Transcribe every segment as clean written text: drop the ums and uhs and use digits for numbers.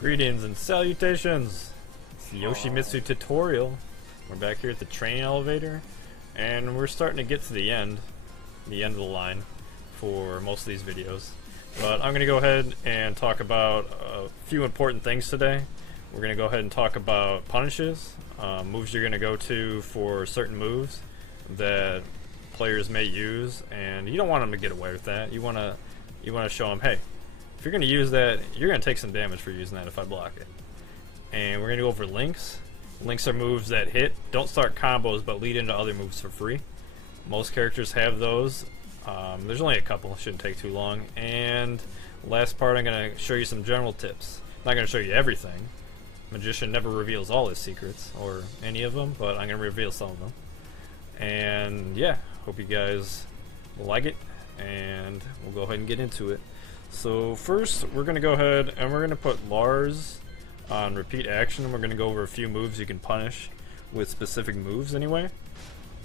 Greetings and salutations! It's the Yoshimitsu tutorial. We're back here at the train elevator, and we're starting to get to the end of the line for most of these videos. But I'm going to go ahead and talk about a few important things today. We're going to go ahead and talk about punishes, moves you're going to go to for certain moves that players may use, and you don't want them to get away with that. You want to show them, hey, if you're going to use that, you're going to take some damage for using that if I block it. And we're going to go over links. Links are moves that hit, don't start combos, but lead into other moves for free. Most characters have those. There's only a couple, shouldn't take too long. And last part, I'm going to show you some general tips. I'm not going to show you everything. Magician never reveals all his secrets, or any of them, but I'm going to reveal some of them. And yeah, hope you guys like it, and we'll go ahead and get into it. So first, we're going to go ahead and we're going to put Lars on repeat action, and we're going to go over a few moves you can punish with specific moves anyway.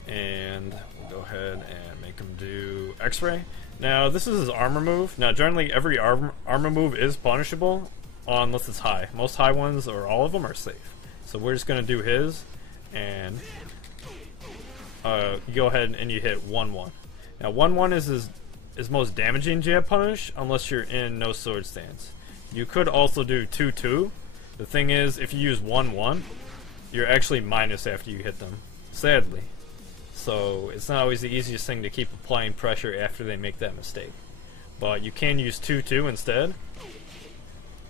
And we'll go ahead and make him do X-Ray. Now, this is his armor move. Now, generally, every armor move is punishable unless it's high. Most high ones, or all of them, are safe. So we're just going to do his, and you go ahead and you hit 1-1. Now, 1-1 is his most damaging jab punish unless you're in no sword stance. You could also do 2-2. The thing is, if you use 1-1, you're actually minus after you hit them, sadly. So it's not always the easiest thing to keep applying pressure after they make that mistake. But you can use 2-2 instead.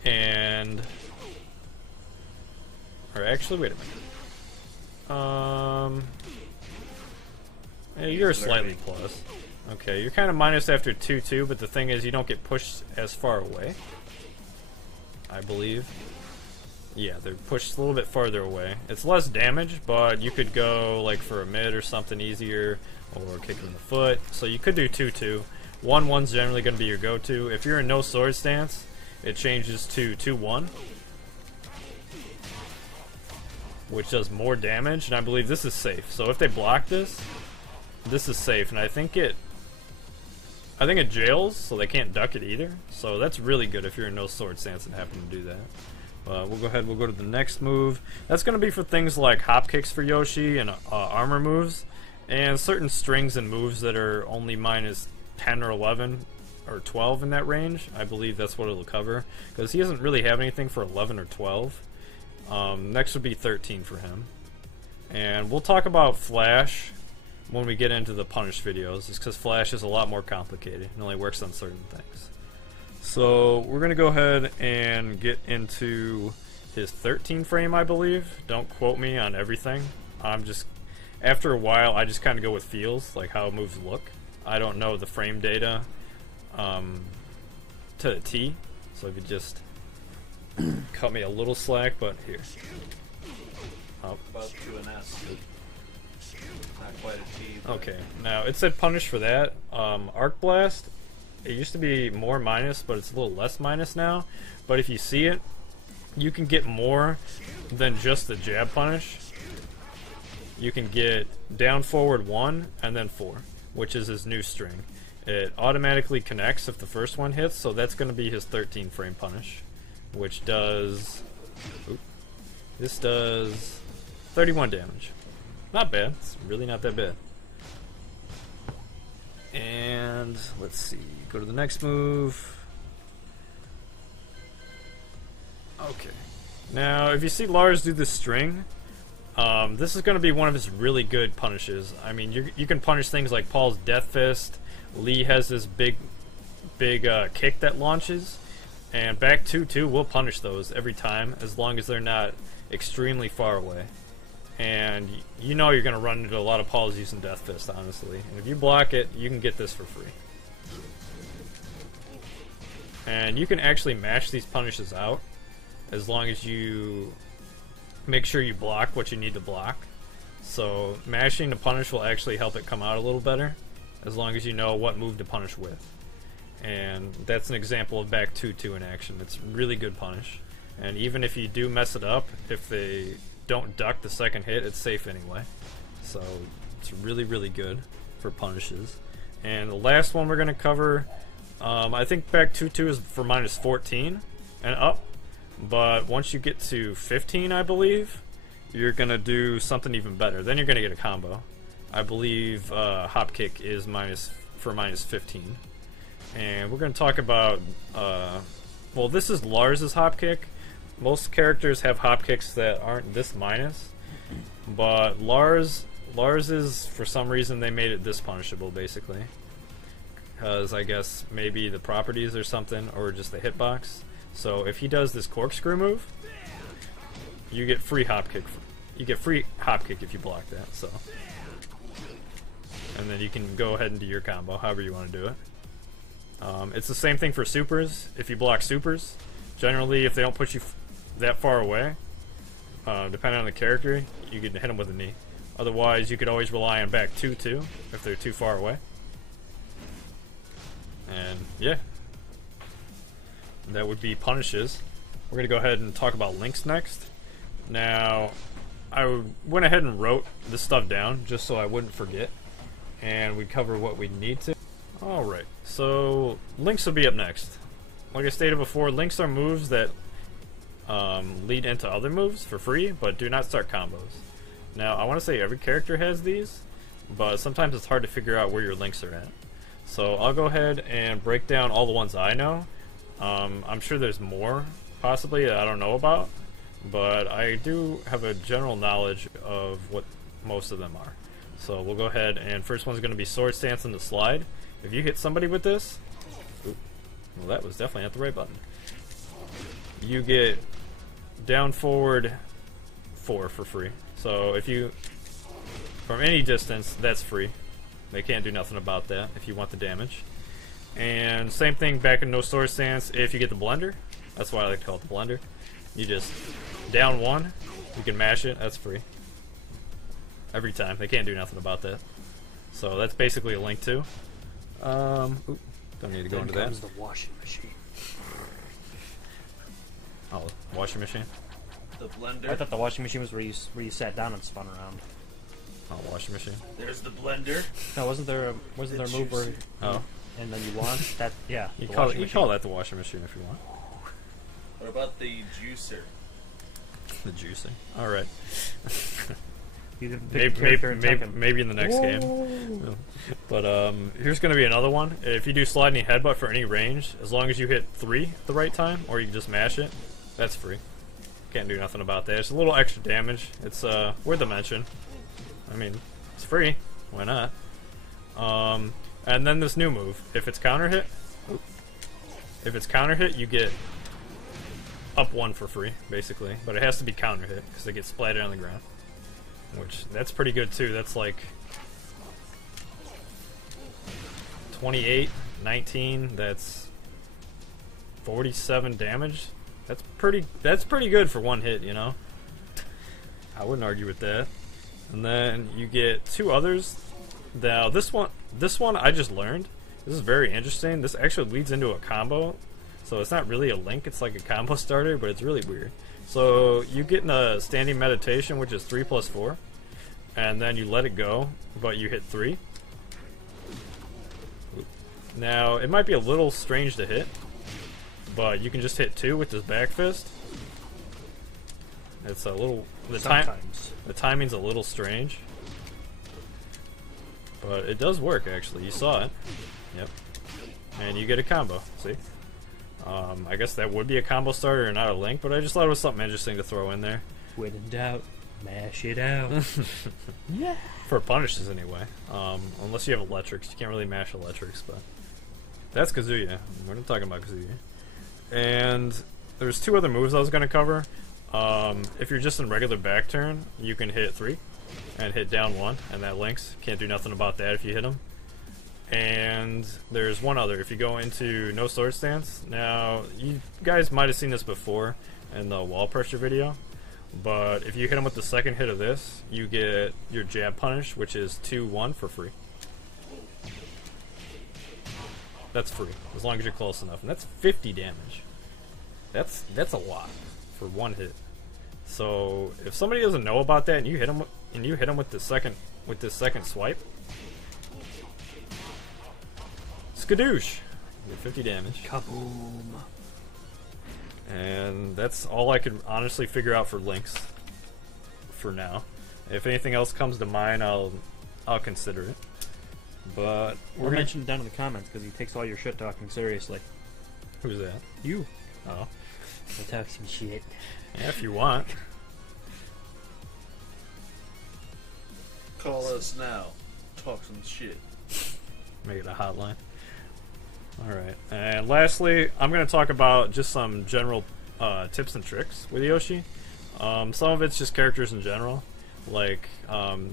And or actually, wait a minute. Yeah, you're slightly plus. Okay, you're kind of minus after 2-2, but the thing is, you don't get pushed as far away, I believe. Yeah, they're pushed a little bit farther away. It's less damage, but you could go like for a mid or something easier, or kick in the foot. So you could do 2-2. 1-1's generally going to be your go-to. If you're in no sword stance, it changes to 2-1, which does more damage, and I believe this is safe. So if they block this, this is safe, and I think it jails, so they can't duck it either. So that's really good if you're in no sword stance and happen to do that. We'll go ahead, we'll go to the next move. That's going to be for things like hop kicks for Yoshi and armor moves, and certain strings and moves that are only minus 10 or 11 or 12 in that range. I believe that's what it'll cover, because he doesn't really have anything for 11 or 12. Next would be 13 for him. And we'll talk about Flash when we get into the punish videos, just because Flash is a lot more complicated. It only works on certain things. So we're going to go ahead and get into his 13 frame, I believe. Don't quote me on everything. After a while, I just kind of go with feels, like how moves look. I don't know the frame data to the T, so if you just cut me a little slack, but here. Oh. About to an S. Not quite a T. Okay, now it said punish for that. Arc Blast, it used to be more minus, but it's a little less minus now. But if you see it, you can get more than just the jab punish. You can get down forward 1 and then 4, which is his new string. It automatically connects if the first one hits, so that's going to be his 13 frame punish, which does... this does 31 damage. Not bad. It's really not that bad. And let's see. Go to the next move. Okay. Now, if you see Lars do this string, this is going to be one of his really good punishes. I mean, you can punish things like Paul's Death Fist. Lee has this big kick that launches, and back 2-2 will punish those every time, as long as they're not extremely far away. And you know you're going to run into a lot of Pauls using Death Fist, honestly. And if you block it, you can get this for free. And you can actually mash these punishes out, as long as you make sure you block what you need to block. So mashing the punish will actually help it come out a little better, as long as you know what move to punish with. And that's an example of back 2-2 in action. It's really good punish. And even if you do mess it up, if they don't duck the second hit, it's safe anyway. So it's really, really good for punishes. And the last one we're going to cover, I think back 2-2 is for minus 14 and up. But once you get to 15, I believe, you're gonna do something even better. Then you're gonna get a combo. I believe hop kick is minus 15. And we're gonna talk about well, this is Lars's hop kick. Most characters have hop kicks that aren't this minus, but Lars is, for some reason, they made it this punishable, basically. Because I guess maybe the properties or something, or just the hitbox. So if he does this corkscrew move, you get free hop kick. You get free hop kick if you block that. So, and then you can go ahead and do your combo, however you want to do it. It's the same thing for supers. If you block supers, generally, if they don't push you that far away, depending on the character, you can hit them with a knee. Otherwise, you could always rely on back 2 too, if they're too far away. And yeah, that would be punishes. We're gonna go ahead and talk about links next. Now, I went ahead and wrote this stuff down just so I wouldn't forget, and we cover what we need to. Alright, so links will be up next. Like I stated before, links are moves that lead into other moves for free, but do not start combos. Now, I want to say every character has these, but sometimes it's hard to figure out where your links are at. So I'll go ahead and break down all the ones I know. I'm sure there's more, possibly, that I don't know about, but I do have a general knowledge of what most of them are. So we'll go ahead, and first one's going to be sword stance and the slide. If you hit somebody with this, well, that was definitely not the right button. You get down forward 4 for free. So if you, from any distance, that's free. They can't do nothing about that if you want the damage. And same thing back in no sword stance. If you get the blender, that's why I like to call it the blender. You just down 1, you can mash it. That's free every time. They can't do nothing about that. So that's basically a link too. Don't need to go into that. The washing machine. Oh, washing machine. The blender. I thought the washing machine was where you sat down and spun around. Oh, washing machine. There's the blender. No, wasn't there a move where? Oh, And then you launch that? Yeah. you the call washing you machine. call that the washing machine if you want. What about the juicer? The juicing. All right. You can pick a character in Tekken. Maybe in the next game. But here's going to be another one. If you do sliding headbutt for any range, as long as you hit 3 the right time, or you can just mash it, that's free. Can't do nothing about that. It's a little extra damage. It's worth a mention. I mean, it's free. Why not? And then this new move. If it's counter hit, you get up 1 for free, basically. But it has to be counter hit because they get splattered on the ground. Which, that's pretty good too. That's like 28, 19, that's 47 damage. That's pretty good for one hit, you know? I wouldn't argue with that. And then you get 2 others. Now this one I just learned. This is very interesting. This actually leads into a combo. So it's not really a link, it's like a combo starter, but it's really weird. So you get in a standing meditation, which is 3 plus 4, and then you let it go, but you hit 3. Now it might be a little strange to hit, but you can just hit 2 with this back fist. It's a little the timing's a little strange, but it does work actually. You saw it. Yep. And you get a combo. See? I guess that would be a combo starter and not a link, but I just thought it was something interesting to throw in there. When in doubt, mash it out. Yeah. For punishes anyway. Unless you have electrics. You can't really mash electrics, but that's Kazuya. We're not talking about Kazuya. And there's 2 other moves I was going to cover. If you're just in regular back turn, you can hit 3 and hit down 1, and that links. Can't do nothing about that if you hit them. And there's one other. If you go into no sword stance, now you guys might have seen this before in the wall pressure video, but if you hit him with the second hit of this, you get your jab punish, which is 2-1 for free. That's free as long as you're close enough, and that's 50 damage. That's a lot for 1 hit. So if somebody doesn't know about that and you hit him with the second swipe, skadoosh! You get 50 damage. Kaboom! And that's all I could honestly figure out for links for now. If anything else comes to mind, I'll consider it. But Or mention it down in the comments because he takes all your shit talking seriously. Who's that? You. Oh. I talk some shit. Yeah, if you want. Call us now. Talk some shit. Make it a hotline. Alright. And lastly, I'm going to talk about just some general tips and tricks with Yoshi. Some of it's just characters in general. Like,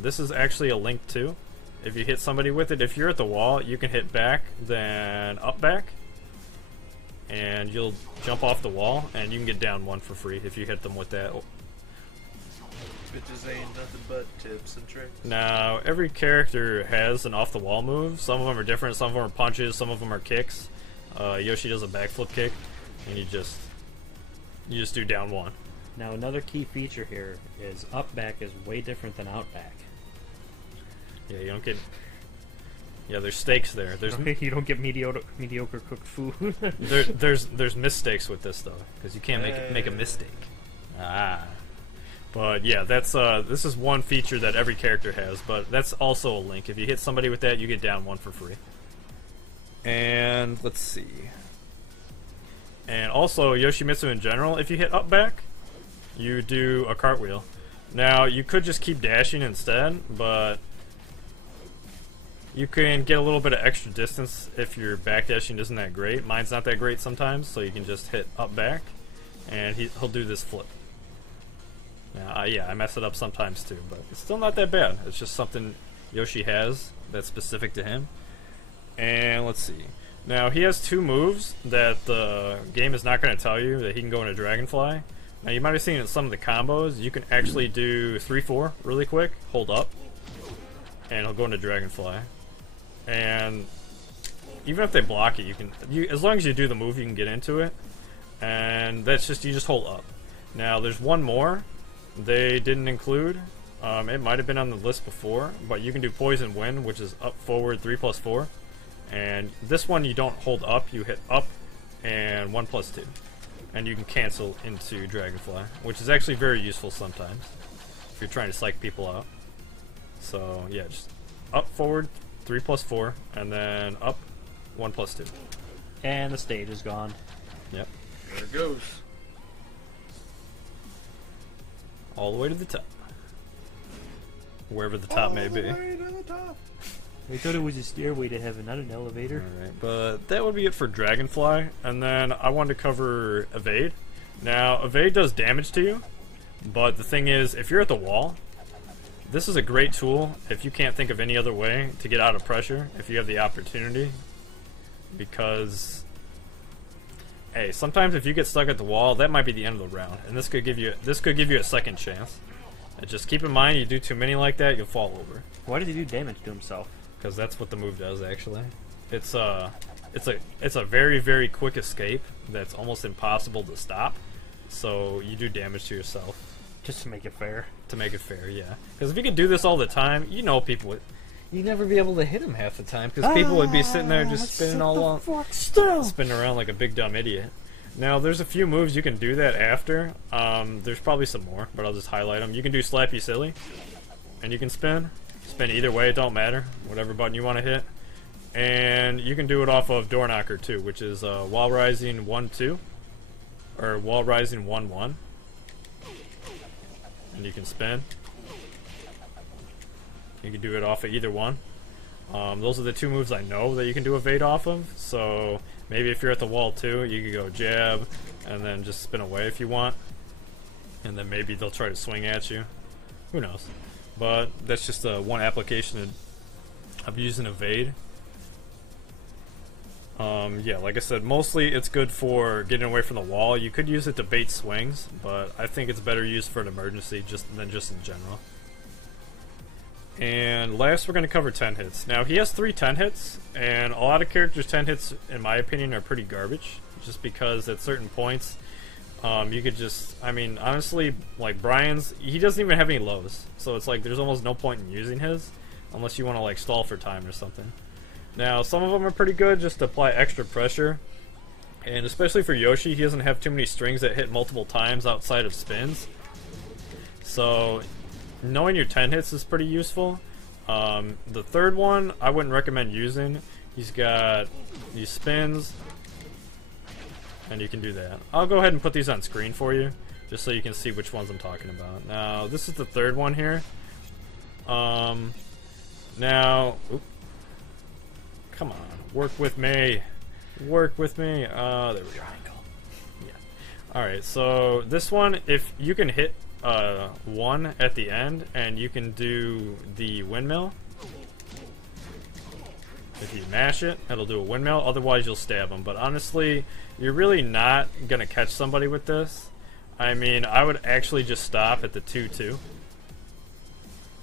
this is actually a link too. If you hit somebody with it, if you're at the wall, you can hit back, then up back. And you'll jump off the wall, and you can get down one for free if you hit them with that. Bitches ain't nothing but tips and tricks. Now, every character has an off-the-wall move. Some of them are different, some of them are punches, some of them are kicks. Yoshi does a backflip kick, and you just do down one. Now another key feature here is up back is way different than out back. Yeah, you don't get... Yeah, there's stakes there. There's you don't get mediocre cooked food. there's mistakes with this though, because you can't make a mistake. Ah, but yeah, that's this is one feature that every character has, but that's also a link. If you hit somebody with that, you get down one for free. And let's see. And also Yoshimitsu in general, if you hit up back, you do a cartwheel. Now you could just keep dashing instead, but you can get a little bit of extra distance if your backdashing isn't that great. Mine's not that great sometimes, so you can just hit up back, and he'll do this flip. Now, yeah, I mess it up sometimes too, but it's still not that bad. It's just something Yoshi has that's specific to him. And let's see. Now, he has two moves that the game is not going to tell you that he can go into Dragonfly. Now, you might have seen in some of the combos, you can actually do 3-4 really quick, hold up, and he'll go into Dragonfly. And even if they block it, as long as you do the move, you can get into it. And that's just, you just hold up. Now, there's one more they didn't include. It might have been on the list before, but you can do Poison Wind, which is up, forward, 3+4. And this one you don't hold up, you hit up and 1+2. And you can cancel into Dragonfly, which is actually very useful sometimes if you're trying to psych people out. So, yeah, just up, forward, 3+4, and then up, 1+2. And the stage is gone. Yep. There it goes. All the way to the top. Wherever the top may be. All the way to the top. I thought it was a stairway to heaven, not an elevator. Alright, but that would be it for Dragonfly. And then I wanted to cover Evade. Now, Evade does damage to you, but the thing is, if you're at the wall, this is a great tool if you can't think of any other way to get out of pressure, if you have the opportunity. Because, hey, sometimes if you get stuck at the wall, that might be the end of the round, and this could give you a second chance. And just keep in mind, you do too many like that, you'll fall over. Why did he do damage to himself? Because that's what the move does, actually. It's a very, very quick escape that's almost impossible to stop. So you do damage to yourself. Just to make it fair. To make it fair, yeah. Because if you could do this all the time, you know people would... You'd never be able to hit him half the time, because people would be sitting there just spinning spinning around like a big dumb idiot. Now, there's a few moves you can do that after. There's probably some more, but I'll just highlight them. You can do Slappy Silly, and you can spin. Spin either way, it don't matter. Whatever button you want to hit. And you can do it off of Door Knocker too, which is Wall Rising 1-2, or Wall Rising 1-1. And you can spin. You can do it off of either one. Those are the two moves I know that you can do Evade off of. So maybe if you're at the wall too, you could go jab and then just spin away if you want. And then maybe they'll try to swing at you. Who knows? But that's just one application of using Evade. Yeah, like I said, mostly it's good for getting away from the wall. You could use it to bait swings, but I think it's better used for an emergency than just in general. And last, we're going to cover 10 hits. Now, he has 3 10 hits, and a lot of characters' 10 hits, in my opinion, are pretty garbage. Just because at certain points, you could just, I mean, honestly, like Brian's, he doesn't even have any lows. So it's like, there's almost no point in using his, unless you want to like stall for time or something. Now, some of them are pretty good just to apply extra pressure. And especially for Yoshi, he doesn't have too many strings that hit multiple times outside of spins. So knowing your 10 hits is pretty useful. The third one, I wouldn't recommend using. He's got these spins, and you can do that. I'll go ahead and put these on screen for you, just so you can see which ones I'm talking about. Now, this is the third one here. Now, come on, work with me. Work with me. There we go. Yeah. Alright, so this one, if you can hit 1 at the end, and you can do the windmill. If you mash it, it'll do a windmill. Otherwise, you'll stab them. But honestly, you're really not going to catch somebody with this. I mean, I would actually just stop at the 2-2.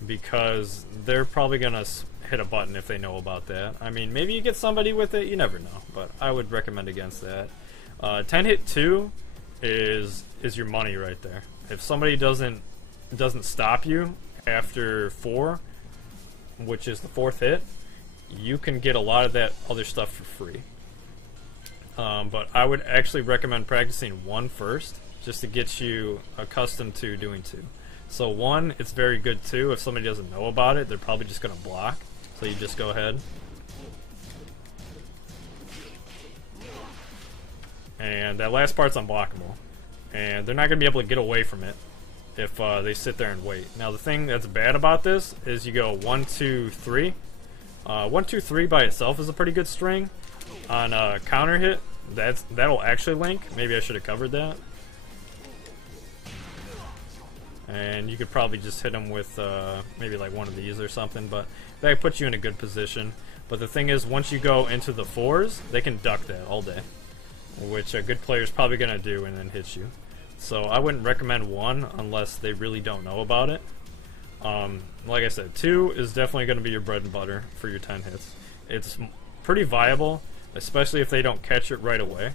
Because they're probably going to hit a button if they know about that. I mean, maybe you get somebody with it. You never know. But I would recommend against that. 10 hit 2 is your money right there. If somebody doesn't stop you after 4, which is the 4th hit, you can get a lot of that other stuff for free. But I would actually recommend practicing 1 first, just to get you accustomed to doing 2. So 1, it's very good too. If somebody doesn't know about it, they're probably just going to block. So you just go ahead. And that last part's unblockable. And they're not going to be able to get away from it if they sit there and wait. Now the thing that's bad about this is you go 1, 2, 3. 1, 2, 3 by itself is a pretty good string. On a counter hit, that'll actually link. Maybe I should have covered that. And you could probably just hit them with maybe like one of these or something, but that puts you in a good position. But the thing is, once you go into the 4s, they can duck that all day, which a good player is probably going to do and then hit you. So I wouldn't recommend 1 unless they really don't know about it. Like I said, 2 is definitely going to be your bread and butter for your 10 hits. It's pretty viable, especially if they don't catch it right away,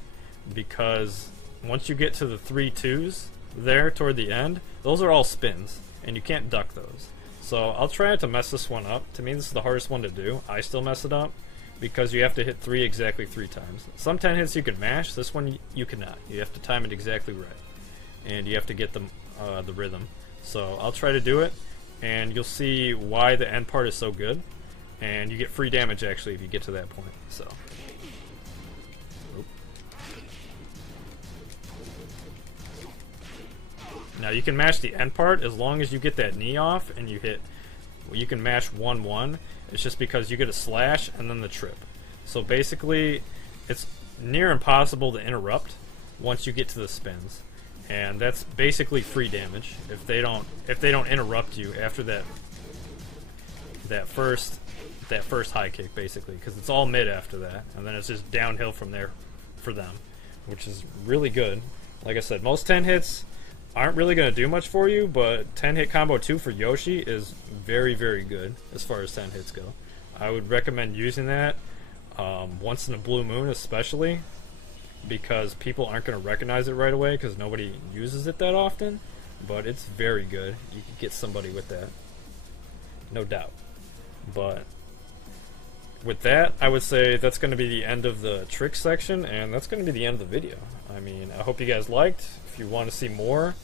because once you get to the 3 2s there toward the end, those are all spins, and you can't duck those. So I'll try to mess this one up. To me, this is the hardest one to do. I still mess it up, because you have to hit 3 exactly 3 times. Some 10 hits you can mash, this one you cannot. You have to time it exactly right. And you have to get the rhythm. So I'll try to do it, and you'll see why the end part is so good. And you get free damage actually if you get to that point. So. Now you can mash the end part as long as you get that knee off and you hit. You can mash 1-1. It's just because you get a slash and then the trip. So basically, it's near impossible to interrupt once you get to the spins, and that's basically free damage if they don't interrupt you after that first high kick, basically, because it's all mid after that, and then it's just downhill from there for them, which is really good. Like I said, most 10 hits aren't really going to do much for you, but 10 hit combo 2 for Yoshi is very, very good as far as 10 hits go. I would recommend using that once in a blue moon, especially because people aren't going to recognize it right away because nobody uses it that often, but it's very good. You could get somebody with that, no doubt. But with that, I would say that's going to be the end of the trick section, and that's going to be the end of the video. I mean, I hope you guys liked. If you want to see more,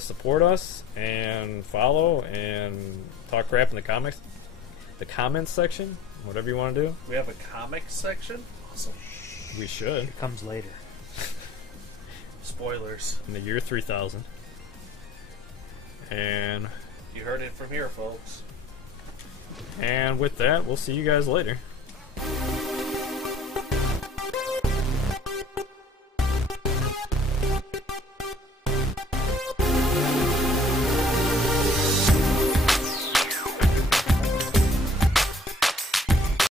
support us and follow and talk crap in the comments section, whatever you want to do. We have a comics section? Awesome. We should. It comes later. Spoilers. In the year 3000. And you heard it from here, folks. with that, we'll see you guys later.